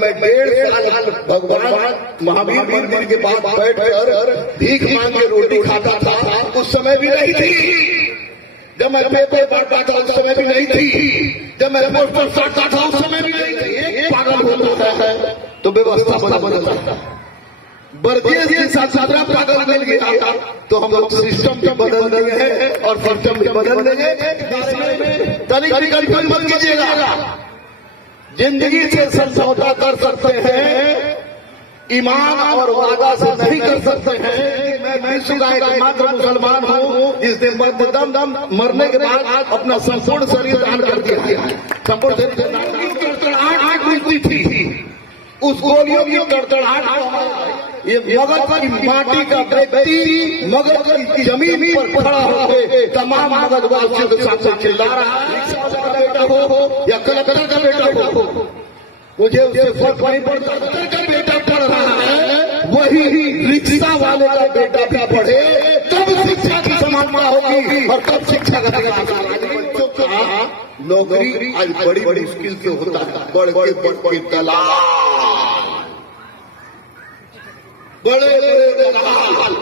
मैं 1.5 साल भगवान महावीर मंदिर के पास बैठकर भीख मांग के रोटी खाता था, उस समय भी नहीं थी। जब मैं पेपर पढ़ता था उस समय भी नहीं थी। जब मैं पोस्टर साटता था उस समय भी नहीं थी। एक पागल होता है तो व्यवस्था बदलता है। बर्जेस के साथ साथ पागल मिल गया तो हम लोग सिस्टम को बदल देंगे हैं और सिस्टम भी बदल देंगे। तरीका मत कीजिएगा। जिंदगी से समझौता कर सकते हैं, ईमान और वादा से नहीं कर सकते हैं। मैं विश्व का एकमात्र मुसलमान हूँ जिसने दम मरने के बाद अपना संपूर्ण शरीर दान कर दिया। संपूर्ण शरीर 8 मिलती थी, उस गोलियों की गड़गड़ाहट ये मगध की माटी का व्यक्ति मगध की जमीन पर खड़ा होकर तमाम मगधवासियों के साथ चिल्ला रहा है। रिक्शा का बेटा हो या कलेक्टर का बेटा हो, मुझे उससे फर्क नहीं पड़ता। कलेक्टर का बेटा पढ़ रहा है, वही रिक्शा वाले का बेटा भी पढ़े, तब शिक्षा की समानता होगी और तब शिक्षा का बच्चों का नौकरी आज बड़ी बड़ी मुश्किल से होता है। बड़े बड़े दलाल, बड़े बड़े दलाल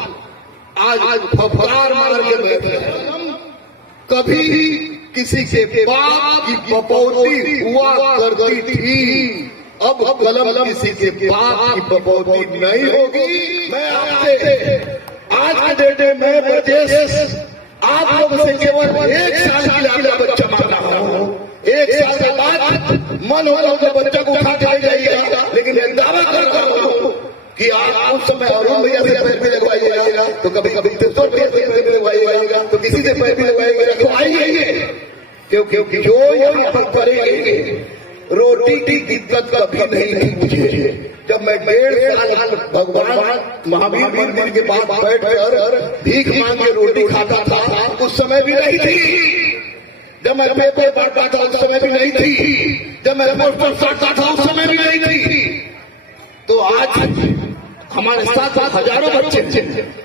आज फफकार मार के बैठे हैं। कभी किसी के बाप की बपौती हुआ करती थी, अब कलम किसी के बाप की बपौती नहीं होगी। मैं आपसे आज के डेटे में प्रदेश आप लोग से केवल 1 साल के लिए बच्चा मांग रहा हूँ। 1 साल के बाद मन होगा तो बच्चा को उठा के जाइएगा, लेकिन मैं दावा करता हूँ कि आप उस समय अरुण भैया से पैर भी लगवाइएगा, तो कभी कभी 300 पैर भी लगवाइएगा, तो किसी से पैर भी लगवाइएगा तो आइए, क्योंकि जो यहाँ पर करेंगे रोटी की दिक्कत कभी नहीं थी मुझे। जब मैं 1.5 साल भगवान महावीर मंदिर के पास बैठकर भीख मांग के रोटी खाता था, उस समय भी नहीं थी। जब मैं पेपर पढ़ता था उस समय भी नहीं थी। जब मैं पोस्टर साटता था उस समय भी नहीं थी। तो आज हमारे साथ हजारों बच्चे,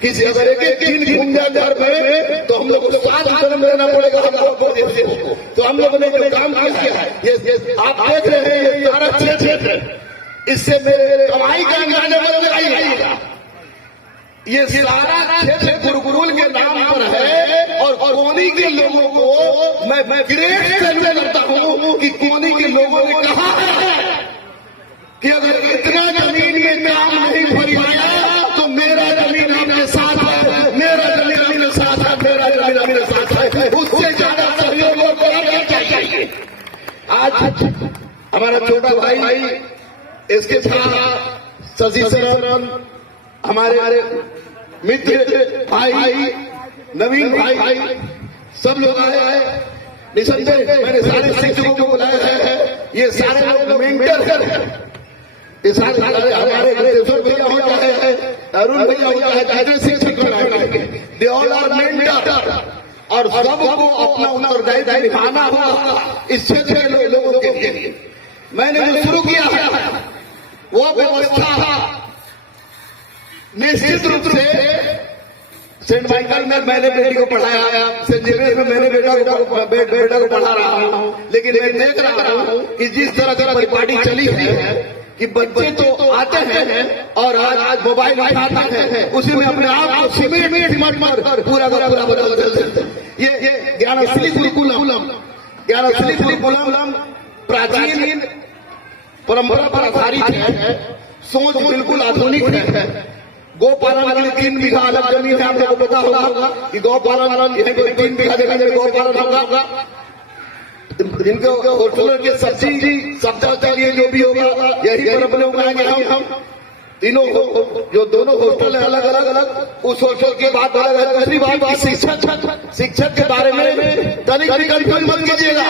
किसी अगर एक दिन घूम जाए घर में तो हम लोग को 7 जन्म लेना पड़ेगा हमको। तो हम लोगों ने जो काम किया है, ये आप देख रहे हैं, ये सारा क्षेत्र, इससे मेरे कमाई का अंदाजा लगाइएगा। ये सारा क्षेत्र गुरुकुल के नाम पर है और कोनी के लोगों को मैं ग्रेट करने लगता हूँ कि कोनी के लोगों ने कहा है कि अगर इतना जमीन में काम नहीं भरियाया तो मेरा जमीन आपके साथ है, मेरा जमीन अपने साथ है, मेरा जमीन अपने साथ है। उससे ज्यादा सहयोग और करना चाहिए। आज हमारा छोटा भाई, इसके साथ शशि शरण, हमारे मित्र भाई, नवीन भाई, सब लोग आए। निसंदेह मैंने सारे शिक्षकों को बुलाया है। ये सारे लोग मेंटर हैं। इस हमारे देशों भैया हो चाहे अरुण भैया हो चाहे शिक्षक दे ऑल आर मेंटर, और सबको अपना उत्तरदायित्व निभाना होगा इस क्षेत्र के लोगों के लिए। मैंने जो शुरू किया है वो व्यवस्था निश्चित रूप से सेंट माइकल में मैंने बेटी को पढ़ाया, सेंट जेवियर में मैंने बेटा को पढ़ा रहा हूँ, लेकिन मैं देख रहा हूँ कि जिस तरह की परिपाटी चली है कि बच्चे तो आते हैं और आज मोबाइल उठाते हैं, उसी में अपने आप को सिमट पूरा बदल देते हैं। ये ज्ञानश्री गुरुकुलम प्राचीन परंपरा पर आधारित है, सोच बिल्कुल आधुनिक है। गौपालन के लिए 3 बीघा अलग जमीन है, आप लोगों को पता होगा कि गौपालन यहीं पर 3 बीघा जगह में गौपालन होगा। जिनको होटल के सब्जी सप्ताह के लिए जो भी होगा यही पर अपने उगाएंगे हम तीनों। जो दोनों होटल है अलग अलग, उस होटल की बात अलग है। दूसरी बात शिक्षक के बारे में तरीका मत कीजिएगा।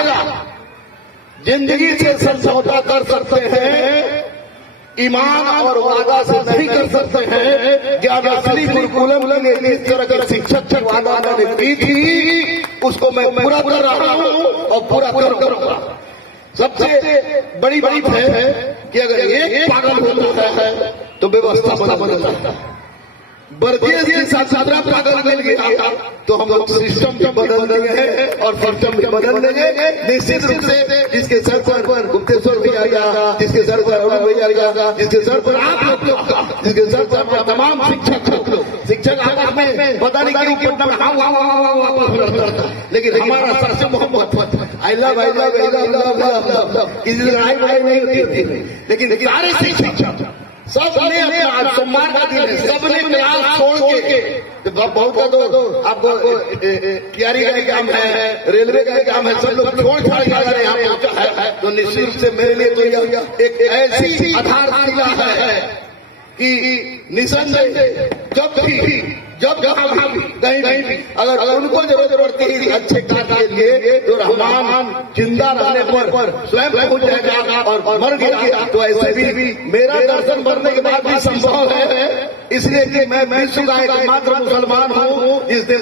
जिंदगी से समझौता कर सकते हैं, ईमान और वादा से नहीं कर सकते हैं। ज्ञानश्री गुरुकुलम ने जिस तरह के शिक्षक की वादा मैंने दी थी उसको मैं पूरा कर रहा हूँ और पूरा करूंगा। सबसे बड़ी बात है कि अगर एक पागल होता है तो व्यवस्था बदलता है। बर्जेस के साथ दूसरा पागल मिल गया तो हम लोग सिस्टम भी बदल देंगे हैं और सिस्टम भी बदल देंगे निश्चित रूप से। जिसके सर पर गुप्तेश्वर भैया गया, जिसके सर पर अरुण भैया गया, जिसके सर पर आप लोग, जिसके सर पर तमाम शिक्षक आपस में पता नहीं क्यों लेकिन हमारा सर से मोहब्बत आई लव किसी लड़ाई वड़ाई नहीं होती थी। लेकिन सारे शिक्षक सबने अपना सोमवार का दिन है, सबने क्लास छोड़ के बहुत का तो आपको तैयारी का एग्जाम है, रेलवे का एग्जाम है, सब लोग छोड़ छाड़ के अगर यहाँ पहुंचा है तो निश्चित रूप से मेरे लिए तो यह एक ऐसी आधारशिला है कि निसंदेह जब हम कहीं भी अगर उनको जरूरत पड़ती है अच्छे कार्य के लिए तो रहमान जिंदा रहने पर स्वयं पहुंच जाएगा और मर गया तो ऐसे भी मेरा दर्शन मरने के बाद भी संभव है। इसलिए कि मैं विश्व का एकमात्र मुसलमान हूँ जिसने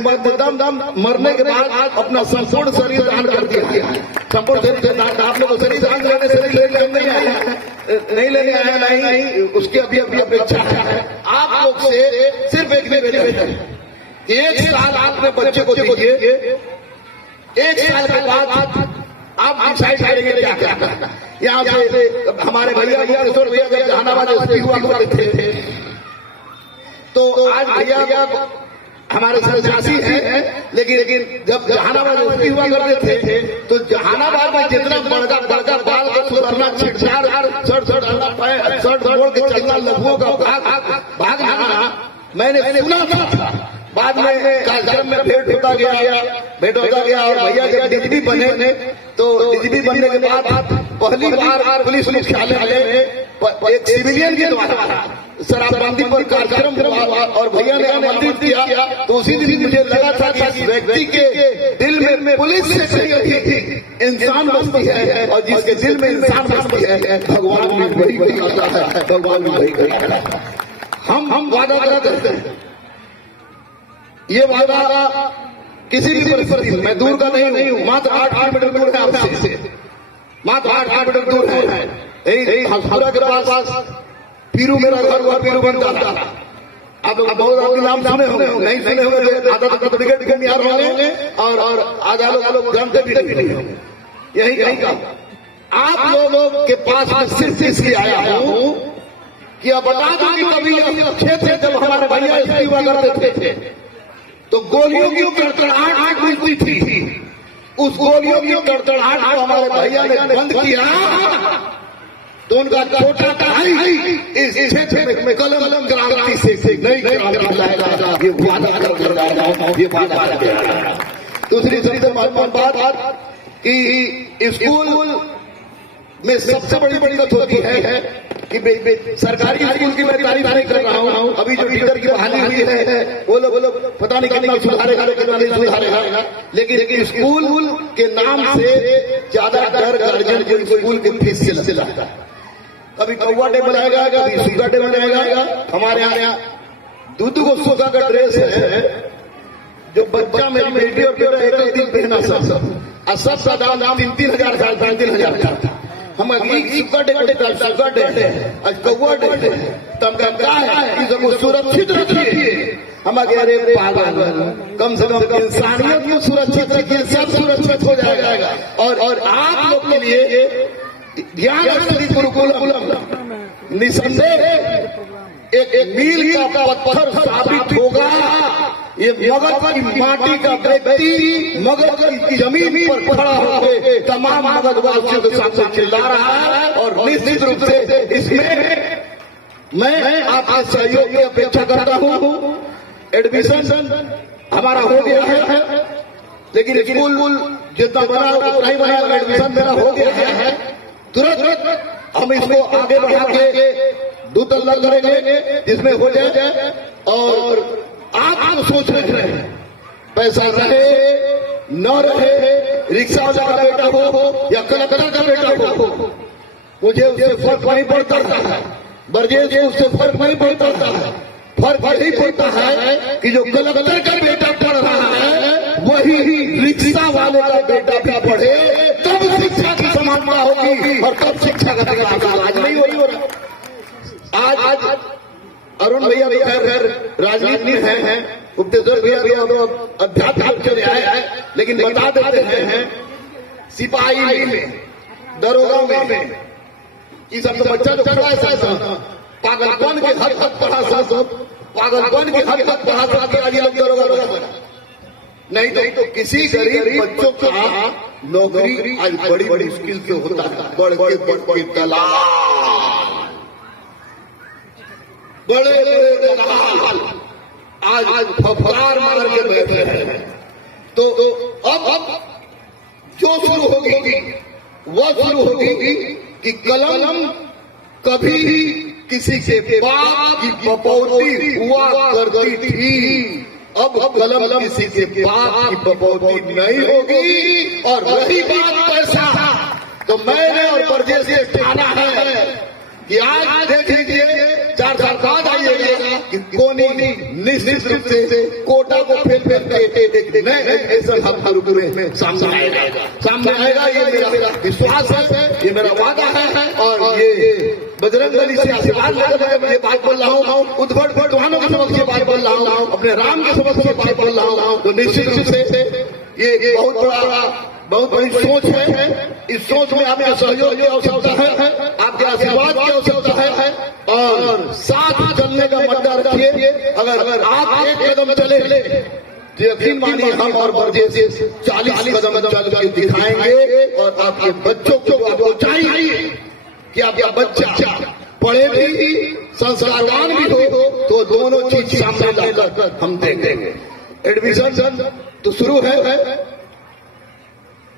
दम मरने के बाद अपना संपूर्ण शरीर दान कर दिया। संपूर्ण शरीर दान, आप लोग शरीर दान लेने से नहीं लेने आया नहीं, उसकी अभी अपेक्षा है। आप लोग से सिर्फ एक निवेदन, एक साल आपने बच्चे को दीजिए, एक साल के बाद आप डिसाइड करेंगे क्या करना। यहाँ से हमारे भैया भैया जब जहानाबाद हुआ करते थे तो आज भैया हमारे सन्यासी हैं, लेकिन जब जहानाबाद हुआ करते थे तो जहानाबाद में जितना बड़का बाल का सुधरना, छिटछाड़ शर्ट मोड़ के चलना, लघुओं का भागना मैंने सुना था। बाद में कार्यक्रम में भेंट होता गया और भैया जब डीजीपी बने तो डीजीपी बनने के बाद पहली बार पुलिस मुख्यालय में एक सिविलियन के द्वारा शराबबंदी पर कार्यक्रम हुआ और भैया ने आमंत्रित किया। तो उसी दिन मुझे लगा था कि इस व्यक्ति के दिल में पुलिस से कहीं अधिक इंसान बसती है और जिसके दिल में इंसान बसती है भगवान भी वही आता है, भगवान भी वही करता है। हम वादा करते हैं, ये वादा किसी भी परिस्थिति में, मैं दूर का नहीं हूँ, मात्र 8 किलोमीटर दूर है आपसे, मात्र 8 किलोमीटर दूर है। यही हंसपुरा के पास पीरू मेरा घर हुआ, पीरू बनता था। अब बहुत आपके नाम सुने होंगे, नहीं सुने होंगे, आधा तो टिकट के निहार होंगे और आधा लोग जानते भी नहीं होंगे। यही का आप लोगों के पास मैं सिर्फ इसलिए आया हूँ कि अब बता दूं कि कभी क्षेत्र जब हमारे भैया एसपी हुआ करते थे तो गोलियों की कड़कड़ाहट मिलती थी। उस गोलियों की कड़कड़ाहट को हमारे भैया ने बंद किया तो उनका छोटा भाई इस क्षेत्र में कलम क्रांति से नई क्रांति लाएगा, ये वादा कर रहा हूं, ये वादा कर रहा हूं। दूसरी सबसे महत्वपूर्ण बात कि स्कूल में सबसे बड़ी दिक्कत होती है कि सरकारी स्कूल की मैं तारीफ नहीं कर रहा हूँ। अभी जो टीचर की बहाली हुई है वो लोग पता नहीं कितना सुधारेगा, कितना नहीं सुधारेगा, लेकिन स्कूल के नाम से ज्यादा डर गार्जियन को स्कूल के फीस से लगता है। कभी कौवा डे बनाएगा, कभी सूगा डे बनाएगा। हमारे यहाँ दूध को सूगा का ड्रेस है जो बच्चा मेरी बेटी और बेटा एक दिन पहना सबका दाम 3,000 था। हम सूगा डे आज कौवा डे तब क्या है कि सबको सुरक्षित रखिए। हम अरे पागल, कम से कम इंसानियत को सुरक्षित रखिए, सब सुरक्षित हो जाएगा। और आप लोग के लिए ज्ञान गुरुकुलम निसंदेह एक मील का पत्थर साबित होगा। ये मगध की माटी का व्यक्ति मगध की जमीन पर खड़ा होकर तमाम मगधवासियों के साथ चिल्ला रहा है और निश्चित रूप से इसमें मैं आपके सहयोग की अपेक्षा करता हूँ। एडमिशन हमारा हो गया है, लेकिन स्कूल जितना बना नहीं बना, एडमिशन मेरा हो गया है। तुरंत हम इसको आगे बढ़ा के 2 तल्ला करेंगे जिसमें हो जाए। और आप जो सोच रहे हैं पैसा रहे न रहे, रिक्शा वाला का बेटा हो या कलकत्ता का बेटा हो, मुझे उससे फर्क नहीं पड़ता है। बरजेश को उससे फर्क नहीं पड़ता है। फर्क यही पड़ता है कि जो कलकत्ता का बेटा पढ़ रहा है वही रिक्शा वाले का बेटा भी पढ़े, तब शिक्षा की समानता होगी और तब शिक्षा का आज नहीं हो रहा। आज अरुण भैया राजनीति में है गुप्तेश्वर भैया तो अध्यात्म चले आए, लेकिन बता देते हैं सिपाही में, दरोगा में, ये सब तो बच्चा जो पढ़ा ऐसा पागलपन के हद तक पढ़ा, सब पागलपन के हद तक पढ़ा था आज ये लोग दरोगा बना। नहीं तो किसी गरीब बच्चों का नौकरी आज बड़ी बड़ी मुश्किल से होता है। बड़े दलाल, बड़े दलाल आज फफकार मार के बैठे हैं। तो अब जो शुरू होगी वह शुरू होगी कि कलम कभी किसी के बाप की बपौती हुआ करती थी, अब कलम किसी के बाप की बपौती नहीं होगी। और रही बात पैसा, तो मैंने और परदेश से ठाना है कि आज देख लीजिए 4 साल बाद आइएगा कि कोनी निश्चित रूप से कोटा को फेल करके नए एजुकेशन हब में सामने आएगा। ये मेरा विश्वास है, ये मेरा वादा है। और ये बजरंग बली से आशीर्वाद लेकर मैं ये बात बोल रहा हूँ, उद्भट भगवानों के समक्ष ये बात बोल रहा हूँ, अपने राम के समक्ष ये बात बोल रहा हूँ। तो निश्चित रूप से ये बहुत बड़ी सोच है। इस सोच में आपके सहयोग की आवश्यकता है, आपके आशीर्वाद की आवश्यकता है, और साथ चलने का मद्दा रखिए। अगर आप एक कदम चले तो यकीन मानिए हम और बरजेश 40 कदम चल के दिखाएंगे। और आपके बच्चों को चाहिए कि आपका बच्चा पढ़े भी, संस्कारवान भी हो, तो दोनों चीज सामने लाकर हम देंगे। एडमिशन तो शुरू है,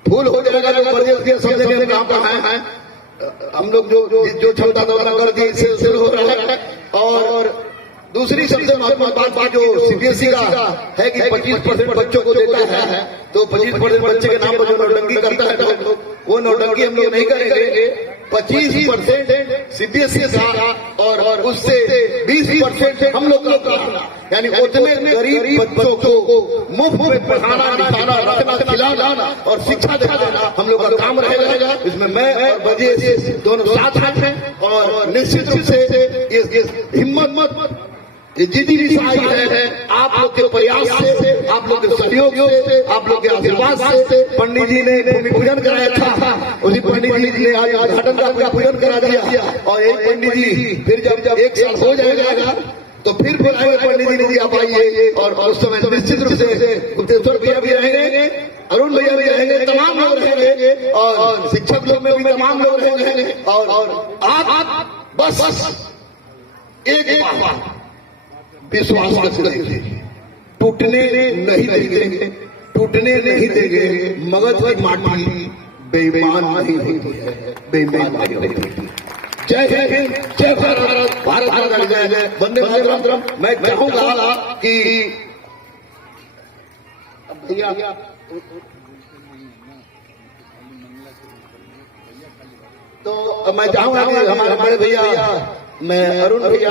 फूल हो जाएगा जो बरजेश के समझने में काम है। हम लोग जो क्षमता कर दी इससे शुरू हो रहा है। और दूसरी सबसे महत्वपूर्ण बात जो सीबीएसई का है कि 25% बच्चों को देता है, तो 25% बच्चे के नाम पर जो नौटंकी करता है तो वो नौटंकी हम लोग नहीं करेंगे। 25% सीबीएसई का और उससे 20% हम लोग का, यानी उतने गरीब बच्चों को मुफ्त में पढ़ाना, लिखाना, रखना, खिलाना और शिक्षा देना हम लोग का काम रहेगा। इसमें मैं और बरजेश दोनों साथ हैं। और निश्चित रूप से ये हिम्मत ये जितनी आई है आप लोग के प्रयास से, आप लोग के सहयोग से, आप लोग के आशीर्वाद से। पंडित जी ने भूमि पूजन कराया था, उसी पंडित जी ने आज उद्घाटन का पूजन करा दिया। और एक पंडित जी फिर जब 1 साल हो जाएगा तो फिर बुलाएंगे पंडित जी आप आइए। और उस समय निश्चित रूप से गुप्तेश्वर भैया भी रहेंगे, अरुण भैया भी रहेंगे, तमाम लोग रहेंगे, और शिक्षक लोग में भी तमाम लोग रहेंगे। और आप बस एक बात विश्वास रखिए, टूटने नहीं देंगे, टूटने नहीं देंगे। मगध की माटी बेईमान नहीं होती है, बेईमान नहीं होती। जय हिंद, जय भारत, भारत माता की जय, वंदे मातरम। मैं चाहूंगा कि भैया तो मैं चाहूंगा कि हमारे बड़े भैया, मैं अरुण भैया